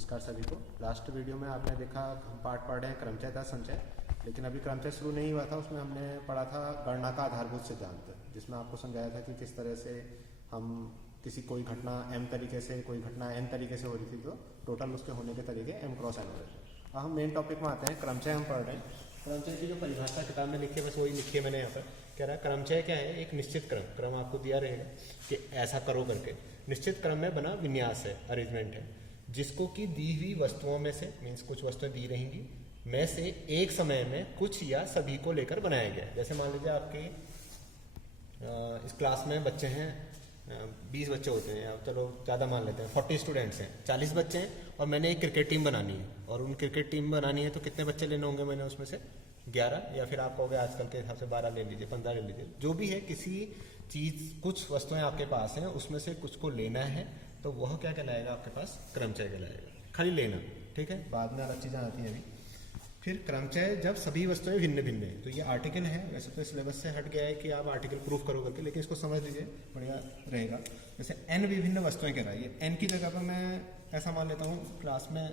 नमस्कार सभी को। लास्ट वीडियो में आपने देखा हम पाठ पढ़ रहे हैं क्रमचय तथा संचय, लेकिन अभी क्रमचय शुरू नहीं हुआ था। उसमें हमने पढ़ा था गणना का आधारभूत सिद्धांत, जिसमें आपको समझाया था कि किस तरह से हम किसी कोई घटना m तरीके से, कोई घटना n तरीके से हो रही थी तो टोटल उसके होने के तरीके m क्रॉस n होते हैं। अब हम मेन टॉपिक में आते हैं। क्रमचय हम पढ़ रहे हैं। क्रमचय की जो परिभाषा किताब में लिखी है बस वही लिखी है मैंने यहाँ पर। कह रहा है क्रमचय क्या है, एक निश्चित क्रम आपको दिया रहेगा कि ऐसा करो करके, निश्चित क्रम में बना विन्यास है, अरेंजमेंट है, जिसको कि दी हुई वस्तुओं में से, मीन्स कुछ वस्तुएं दी रहेंगी, में से एक समय में कुछ या सभी को लेकर बनाया गया है। जैसे मान लीजिए आपके इस क्लास में बच्चे हैं, 20 बच्चे होते हैं, या चलो ज़्यादा मान लेते हैं 40 स्टूडेंट्स हैं, 40 बच्चे हैं, और मैंने एक क्रिकेट टीम बनानी है। और उन क्रिकेट टीम बनानी है तो कितने बच्चे लेने होंगे मैंने उसमें से 11, या फिर आप कहोगे आजकल के हिसाब से 12 ले लीजिए, 15 ले लीजिए, जो भी है। किसी चीज़, कुछ वस्तुएं आपके पास हैं, उसमें से कुछ को लेना है, तो वह क्या कहलाएगा आपके पास? क्रमचय कहलाएगा। खाली लेना, ठीक है, बाद में अलग चीज़ें आती हैं अभी। फिर क्रमचय जब सभी वस्तुएं भिन्न भिन्न है, तो ये आर्टिकल है। वैसे तो सिलेबस से हट गया है कि आप आर्टिकल प्रूफ करो करके, लेकिन इसको समझ लीजिए, बढ़िया रहेगा। जैसे n विभिन्न वस्तुएं कह रहा है, ये n की जगह पर मैं ऐसा मान लेता हूँ, क्लास में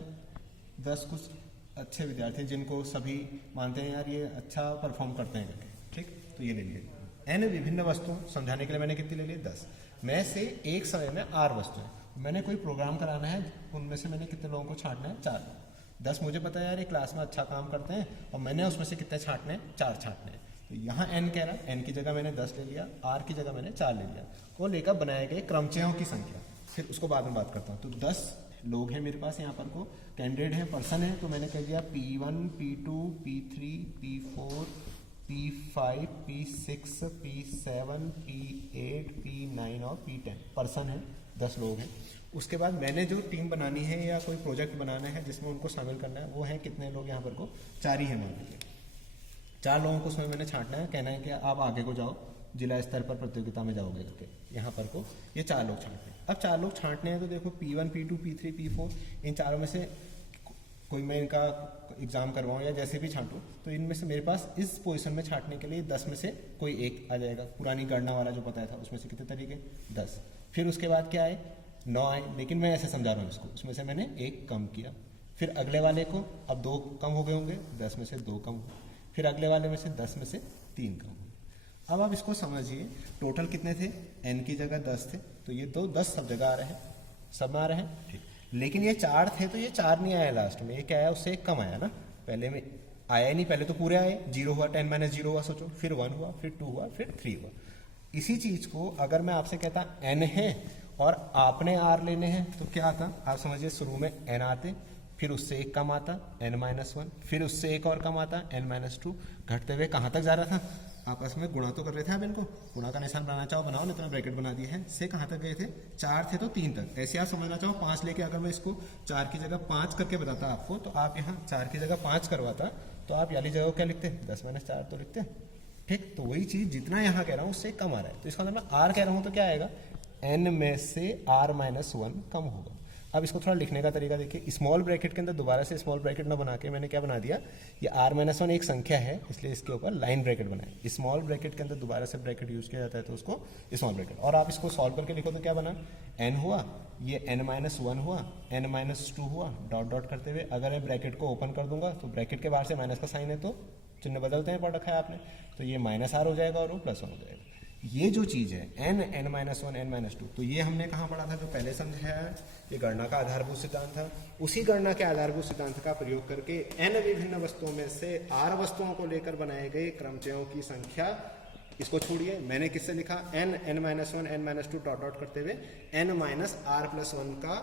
10 कुछ अच्छे विद्यार्थी जिनको सभी मानते हैं यार ये अच्छा परफॉर्म करते हैं करके, ठीक, तो ये ले लिए। n विभिन्न वस्तुओं समझाने के लिए मैंने कितनी ले ली? 10 में से एक समय में r वस्तुएं। मैंने कोई प्रोग्राम कराना है, उनमें से मैंने कितने लोगों को छांटना है? 4। 10 मुझे पता है यार ये क्लास में अच्छा काम करते हैं, और मैंने उसमें से कितने छांटने हैं? 4 छांटने हैं। तो यहाँ n कह रहा है, n की जगह मैंने 10 ले लिया, r की जगह मैंने 4 ले लिया, को लेकर बनाए गए क्रमचयों की संख्या। फिर उसको बाद में बात करता हूँ। तो 10 लोग हैं मेरे पास यहाँ पर, को कैंडिडेट है, पर्सन है, तो मैंने कह दिया P1, P2, P3, P4, P5, P6, P7, P8, P9 और P10 पर्सन है, 10 लोग हैं। उसके बाद मैंने जो टीम बनानी है या कोई प्रोजेक्ट बनाना है जिसमें उनको शामिल करना है, वो है कितने लोग यहाँ पर को? 4 ही है मान लीजिए। 4 लोगों को उसमें मैंने छांटना है, कहना है कि आप आगे को जाओ, जिला स्तर पर प्रतियोगिता में जाओगे करके। यहाँ पर को ये 4 लोग छांटने हैं। अब 4 लोग छांटने हैं, तो देखो P1, P2, P3, P4, इन चारों में से कोई मैं इनका एग्जाम करवाऊँ या जैसे भी छांटूँ, तो इनमें से मेरे पास इस पोजीशन में छांटने के लिए 10 में से कोई एक आ जाएगा। पुरानी गणना वाला जो बताया था उसमें से कितने तरीके? 10। फिर उसके बाद क्या आए? 9 आए, लेकिन मैं ऐसे समझा रहा हूँ इसको, उसमें से मैंने एक कम किया। फिर अगले वाले को अब 2 कम हो गए होंगे, 10 में से 2 कम हुए। फिर अगले वाले में से 10 में से 3 कम हुए। अब आप इसको समझिए, टोटल कितने थे? n की जगह 10 थे, तो ये तो 10 सब जगह आ रहे हैं, सब में आ रहे हैं, ठीक। लेकिन ये 4 थे, तो ये 4 नहीं आया लास्ट में, ये क्या आया? उससे एक कम आया ना, पहले में आया ही नहीं, पहले तो पूरे आए, 0 हुआ, 10 - 0 हुआ, सोचो, फिर 1 हुआ, फिर 2 हुआ, फिर 3 हुआ। इसी चीज को अगर मैं आपसे कहता n है और आपने r लेने हैं, तो क्या आता? आप समझिए, शुरू में n आते, फिर उससे एक कम आता n-1, फिर उससे एक और कम आता n-2, घटते हुए कहाँ तक जा रहा था? आपस में गुणा तो कर रहे थे आप इनको, गुणा का निशान बनाना चाहो बनाओ, इतना ब्रैकेट बना दिए हैं। से कहाँ तक गए थे? 4 थे तो 3 तक। ऐसे आप समझना चाहो 5 लेके अगर मैं इसको 4 की जगह 5 करके बताता आपको, तो आप यहाँ 4 की जगह 5 करवाता, तो आप वाली जगह क्या लिखते? 10 - 4 तो लिखते, ठीक। तो वही चीज जितना यहाँ कह रहा हूँ उससे कम आ रहा है, तो इसका मतलब मैं r कह रहा हूँ तो क्या आएगा? n में से r-1 कम होगा। अब इसको थोड़ा लिखने का तरीका देखिए। स्मॉल ब्रैकेट के अंदर दोबारा से स्मॉल ब्रैकेट ना बना के मैंने क्या बना दिया? ये r-1 एक संख्या है, इसलिए इसके ऊपर लाइन ब्रैकेट बनाए। स्मॉल ब्रैकेट के अंदर दोबारा से ब्रैकेट यूज किया जाता है, तो उसको स्मॉल ब्रैकेट। और आप इसको सॉल्व करके लिखो तो क्या बना? n हुआ, ये n-1 हुआ, n-2 हुआ, डॉट डॉट करते हुए। अगर मैं ब्रैकेट को ओपन कर दूंगा तो ब्रैकेट के बाहर से माइनस का साइन है, तो चिन्ह बदलते हैं, पढ़ रखा है आपने, तो ये -r हो जाएगा और वो +1 हो जाएगा। ये जो चीज है n, n-1, n-2, तो ये हमने कहाँ पढ़ा था? जो पहले समझाया, ये गणना का आधारभूत सिद्धांत था। उसी गणना के आधारभूत सिद्धांत का प्रयोग करके n विभिन्न वस्तुओं में से r वस्तुओं को लेकर बनाए गए क्रमचयों की संख्या, इसको छोड़िए, मैंने किससे लिखा? n, n-1, n-2 dot dot करते हुए n-r+1 का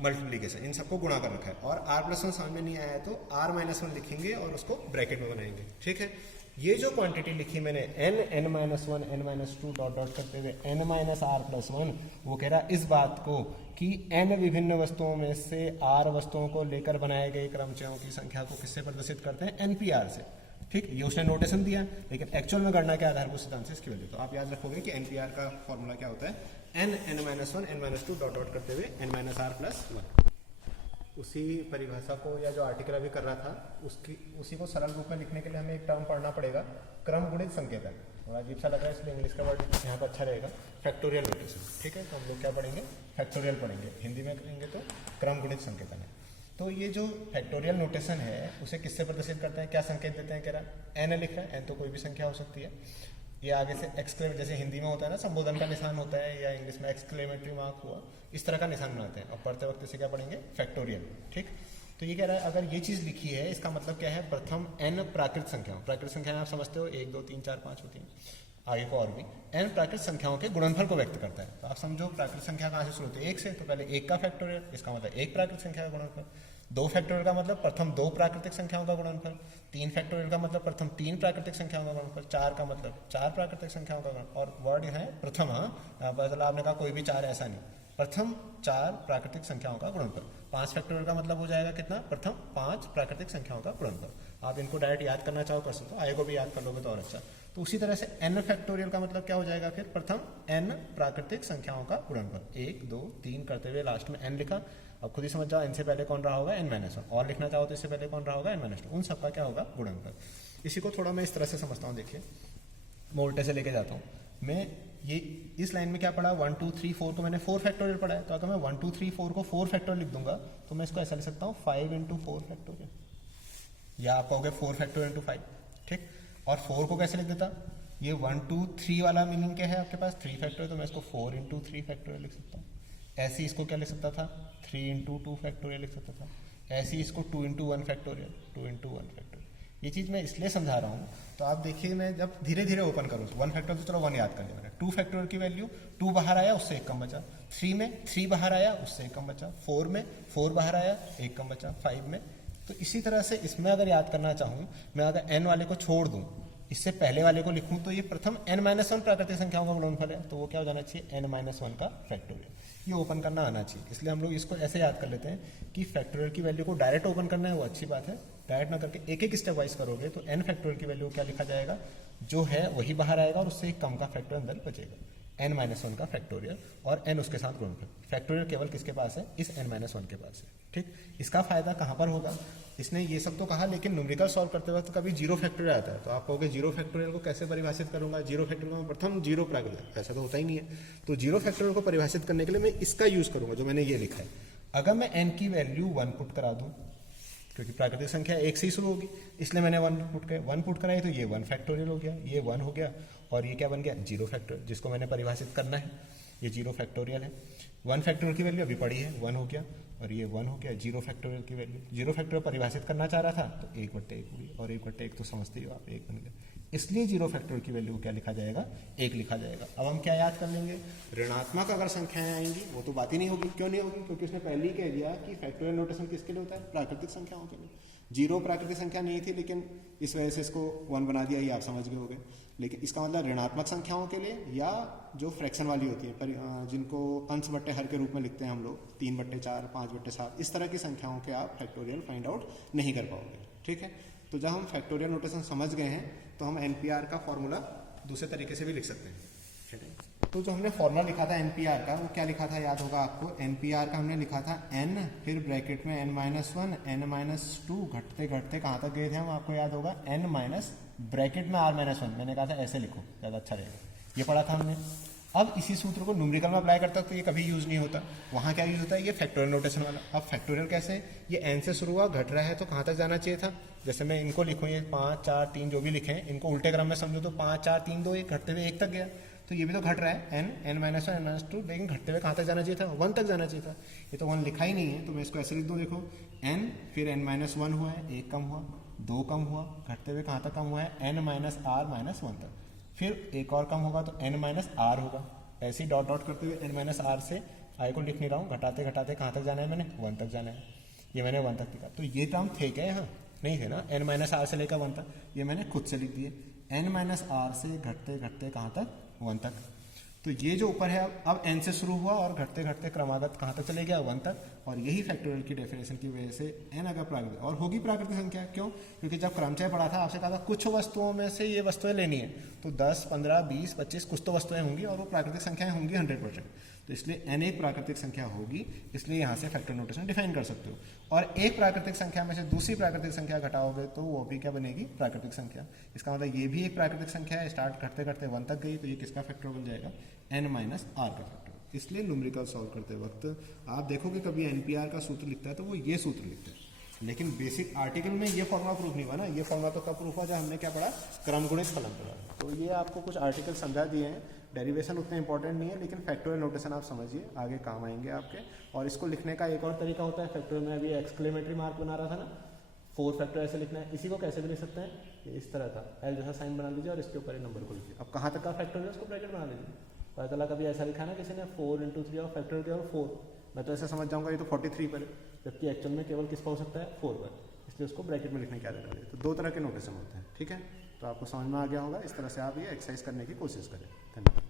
मल्टीप्लीकेशन, इन सबको गुणा कर रखा है। और r+1 समझ में नहीं आया तो r-1 लिखेंगे और उसको ब्रैकेट में बनाएंगे, ठीक है। ये जो क्वांटिटी लिखी मैंने n, n-1, n-2 dot dot करते हुए n-r+1, वो कह रहा इस बात को कि n विभिन्न वस्तुओं में से r वस्तुओं को लेकर बनाए गए क्रमचयों की संख्या को किससे प्रदर्शित करते हैं? npr से, ठीक। ये उसने नोटेशन दिया, लेकिन एक्चुअल में गणना के आधारभूत सिद्धांत से इसकी वैल्यू। तो आप याद रखोगे कि npr का फॉर्मूला क्या होता है? n, n-1, n-2 dot dot करते हुए n-r+1। उसी परिभाषा को या जो आर्टिकल अभी कर रहा था उसी को सरल रूप में लिखने के लिए हमें एक टर्म पढ़ना पड़ेगा, क्रम गुणित संकेतक। थोड़ा अजीब सा लग रहा है इसलिए इंग्लिश का वर्ड यहाँ पर अच्छा रहेगा, फैक्टोरियल नोटेशन। ठीक है, तो हम लोग क्या पढ़ेंगे, फैक्टोरियल पढ़ेंगे, हिंदी में करेंगे तो क्रम गुणित संकेतन है। तो ये जो फैक्टोरियल नोटेशन है उसे किससे प्रदर्शित करते हैं, क्या संकेत देते हैं, कह रहा एन लिख रहा है, एन तो कोई भी संख्या हो सकती है। ये आगे से एक्सक्लेम, जैसे हिंदी में होता है ना संबोधन का निशान होता है, या इंग्लिश में एक्सक्लेमेटरी मार्क हुआ, इस तरह का निशान बनाते हैं। और पढ़ते वक्त इसे क्या पढ़ेंगे, फैक्टोरियल। ठीक, तो ये कह रहा है अगर ये चीज़ लिखी है इसका मतलब क्या है, प्रथम n प्राकृत संख्याओं, प्राकृत संख्याएं आप समझते हो 1 2 3 4 5 होती हैं, आगे को और भी, n प्राकृत संख्याओं के गुणनफल को व्यक्त करता है। तो आप समझो प्राकृत संख्या कहाँ से शुरू होती है, 1 से, तो पहले 1 का फैक्टोरियल, इसका मतलब 1 प्राकृत संख्या का गुणनफल। 2 फैक्टोरियल का मतलब प्रथम 2 प्राकृतिक संख्याओं का गुणनफल। 3 फैक्टोरियल का मतलब प्रथम 3 प्राकृतिक संख्याओं का गुणनफल। 4 का मतलब 4 प्राकृतिक संख्याओं का गुणनफल। और वर्ड है प्रथम, हाँ मतलब आपने कहा कोई भी 4, ऐसा नहीं, प्रथम 4 प्राकृतिक संख्याओं का गुणनफल। 5 फैक्टोरियल का मतलब हो जाएगा कितना, प्रथम 5 प्राकृतिक संख्याओं का गुणनफल। आप इनको डायरेक्ट याद करना चाहो कर सकते हो, आगे को भी याद कर लोगे तो और अच्छा। तो उसी तरह से n फैक्टोरियल का मतलब क्या हो जाएगा, फिर प्रथम n प्राकृतिक संख्याओं का गुणनफल। 1 2 3 करते हुए लास्ट में n लिखा। अब खुद ही समझ जाओ n से पहले कौन रहा होगा, n-1, और लिखना चाहो तो इससे पहले कौन रहा होगा, n-2, उन सबका क्या होगा, गुणनफल। इसी को थोड़ा मैं इस तरह से समझता हूँ, देखिए मैं उल्टे से लेके जाता हूँ। मैं ये इस लाइन में क्या पढ़ा, 1 2 3 4 को मैंने 4 फैक्टोरियल पढ़ा है, तो अगर मैं 1 2 3 4 को 4 फैक्टोरियल लिख दूंगा तो मैं इसको ऐसा लिख सकता हूँ 5 × 4 फैक्टोरियल, या आप कहोगे 4 फैक्टोरियल × 5। ठीक, और 4 को कैसे लिख देता, ये 1 2 3 वाला मीनिंग क्या है आपके पास, 3 फैक्टोरियल, तो मैं इसको 4 × 3 फैक्टोरियल लिख सकता हूँ। ऐसे इसको क्या लिख सकता था, 3 × 2 फैक्टोरियल लिख सकता था। ऐसे इसको 2 × 1 फैक्टोरियल, 2 × 1 फैक्टोरियल। ये चीज़ मैं इसलिए समझा रहा हूँ, तो आप देखिए मैं जब धीरे धीरे ओपन करूँ, 1 फैक्टोरियल तो चलो 1 याद कर लिया मैंने, 2 फैक्टोरियल की वैल्यू 2 बाहर आया, उससे 1 कम बचा। 3 में 3 बाहर आया, उससे 1 कम बचा। 4 में 4 बाहर आया, 1 कम बचा। 5 में, तो इसी तरह से इसमें अगर याद करना चाहूँ, मैं अगर n वाले को छोड़ दूँ, इससे पहले वाले को लिखूं, तो ये प्रथम n-1 प्राकृतिक संख्याओं का गुणनफल है, तो वो क्या हो जाना चाहिए, n-1 का फैक्टोरियल। ये ओपन करना आना चाहिए, इसलिए हम लोग इसको ऐसे याद कर लेते हैं कि फैक्टोरियल की वैल्यू को डायरेक्ट ओपन करना है, वो अच्छी बात है। डायरेक्ट ना करके एक एक स्टेप वाइज करोगे तो n फैक्टोरियल की वैल्यू क्या लिखा जाएगा, जो है वही बाहर आएगा और उससे एक कम का फैक्टर अंदर बचेगा, n-1 का फैक्टोरियल, और n उसके साथ गुणनफल। फैक्टोरियल केवल किसके पास है, इस n-1 के पास है। ठीक, इसका फायदा कहाँ पर होगा, इसने ये सब तो कहा, लेकिन न्यूमेरिकल सॉल्व करते वक्त कभी जीरो फैक्टोरियल आता है, तो आप कहोगे जीरो फैक्टोरियल को कैसे परिभाषित करूंगा, जीरो फैक्टोरियल में प्रथम जीरो प्राकृतिक, ऐसा तो होता ही नहीं है। तो जीरो फैक्टोरियल को परिभाषित करने के लिए मैं इसका यूज करूंगा, जो मैंने ये लिखा है। अगर मैं n की वैल्यू 1 पुट करा दूं, क्योंकि प्राकृतिक संख्या 1 से ही शुरू होगी, इसलिए मैंने 1 पुट कराई, तो ये 1 फैक्टोरियल हो गया, ये 1 हो गया, और ये क्या बन गया, जीरो फैक्टोरियल, जिसको मैंने परिभाषित करना है, ये जीरो फैक्टोरियल है। 1 फैक्टोरियल की वैल्यू अभी पड़ी है, 1 हो गया, और ये 1 हो गया। जीरो फैक्टोरियल की वैल्यू, जीरो फैक्टोरियल परिभाषित करना चाह रहा था, तो 1/1 हुई, और 1/1 तो समझते ही हो आप, 1 बन गया, इसलिए जीरो फैक्टोरियल की वैल्यू को क्या लिखा जाएगा, 1 लिखा जाएगा। अब हम क्या याद कर लेंगे, ऋणात्मक अगर संख्याएं आएंगी वो तो बात ही नहीं होगी। क्यों नहीं होगी, क्योंकि उसने पहले ही कह दिया कि फैक्टोरियल नोटेशन किसके लिए होता है, प्राकृतिक संख्याओं के लिए। जीरो प्राकृतिक संख्या नहीं थी, लेकिन इस वजह से इसको 1 बना दिया, ये आप समझ गए होंगे। लेकिन इसका मतलब ऋणात्मक संख्याओं के लिए, या जो फ्रैक्शन वाली होती है, जिनको अंश बट्टे हर के रूप में लिखते हैं हम लोग, 3/4, 5/7, इस तरह की संख्याओं के आप फैक्टोरियल फाइंड आउट नहीं कर पाओगे। ठीक है, तो जब हम फैक्टोरियल नोटेशन समझ गए हैं, तो हम NPR का फॉर्मूला दूसरे तरीके से भी लिख सकते हैं। ठीक है, तो जो हमने फॉर्मूला लिखा था NPR का, वो क्या लिखा था, याद होगा आपको। NPR का हमने लिखा था n, फिर ब्रैकेट में n-1, n-2, घटते घटते कहाँ तक गए थे हम, आपको याद होगा, n- ब्रैकेट में r-1, मैंने कहा था ऐसे लिखो, ज़्यादा अच्छा रहेगा, ये पढ़ा था हमने। अब इसी सूत्र को न्यूमेरिकल में अप्लाई करता तो ये कभी यूज नहीं होता, वहाँ क्या यूज होता है, ये फैक्टोरियल नोटेशन वाला। अब फैक्टोरियल कैसे, ये n से शुरू हुआ, घट रहा है, तो कहाँ तक जाना चाहिए था, जैसे मैं इनको लिखूँ, ये 5 4 3 जो भी लिखे हैं, इनको उल्टे क्रम में समझो, तो 5 4 3 2 1 घटते हुए 1 तक गया, तो ये भी तो घट रहा है, n-1, n-2, लेकिन घटते हुए कहाँ तक जाना चाहिए था, 1 तक जाना चाहिए था। ये तो 1 लिखा ही नहीं है, तो मैं इसको ऐसे लिख दूँ, देखो n, फिर n-1 हुआ है, 1 कम हुआ, 2 कम हुआ, घटते हुए कहाँ तक कम हुआ है, n-r-1 तक, फिर एक और कम होगा तो n-r होगा, ऐसे ही डॉट डॉट करते हुए n-r से आई को लिख नहीं रहा हूँ, घटाते घटाते कहाँ तक जाना है, मैंने 1 तक जाना है, ये मैंने 1 तक लिखा। तो ये टर्म थे क्या यहाँ, नहीं थे ना, n-r से लेकर 1 तक, ये मैंने खुद से लिख दिए, n-r से घटते घटते कहाँ तक, 1 तक। तो ये जो ऊपर है, अब n से शुरू हुआ और घटते घटते क्रमागत कहाँ तक चले गया, 1 तक, और यही फैक्टोरियल की डेफिनेशन की वजह से n अगर प्राकृतिक और होगी प्राकृतिक संख्या, क्यों, क्योंकि जब क्रमचय पढ़ा था आपसे कहा था कुछ वस्तुओं में से ये वस्तुएं लेनी है, तो 10 15 20 25 कुछ तो वस्तुएं होंगी और वो प्राकृतिक संख्याएं होंगी 100%। तो इसलिए n एक प्राकृतिक संख्या होगी, इसलिए यहाँ से फैक्टर नोटेशन डिफाइन कर सकते हो। और एक प्राकृतिक संख्या में से दूसरी प्राकृतिक संख्या घटाओगे तो वो भी क्या बनेगी, प्राकृतिक संख्या। इसका मतलब ये भी एक प्राकृतिक संख्या है, स्टार्ट करते करते 1 तक गई, तो ये किसका फैक्टर बन जाएगा, n माइनस r का फैक्टर। इसलिए न्यूमेरिकल सॉल्व करते वक्त आप देखोगे कभी NPR का सूत्र लिखता है तो वो ये सूत्र लिखता है, लेकिन बेसिक आर्टिकल में ये फॉर्मूला प्रूफ नहीं हुआ ना। ये फॉर्मूला तो कब प्रूफ हुआ जब हमने क्या पढ़ा, क्रमगुणित फलन पढ़ा। तो ये आपको कुछ आर्टिकल समझा दिए हैं, डेरिवेशन उतने इंपॉर्टेंट नहीं है, लेकिन फैक्टोरियल नोटेशन आप समझिए, आगे काम आएंगे आपके। और इसको लिखने का एक और तरीका होता है फैक्टोरियल में, अभी एक्सक्लेमेटरी मार्क बना रहा था ना, 4 फैक्टर ऐसे लिखना है। इसी को कैसे भी लिख सकते हैं, ये इस तरह का एल जैसा साइन बना लीजिए और इसके ऊपर नंबर को लिखिए। अब कहाँ तक का फैक्टोरियल उसको ब्रैकेट बना लीजिए। पता चला कभी ऐसा लिखा ना किसी ने 4 × 3 और फैक्टोरियल केवल 4, मैं तो ऐसा समझ जाऊंगा ये तो 43 पर है, जबकि एक्चुअल में केवल किस पर हो सकता है, 4 पर, इसलिए उसको ब्रैकेट में लिखने की आदत डालिए। तो 2 तरह के नोटेशन होते हैं, ठीक है। तो आपको समझ में आ गया होगा, इस तरह से आप ये एक्सरसाइज करने की कोशिश करें। धन्यवाद।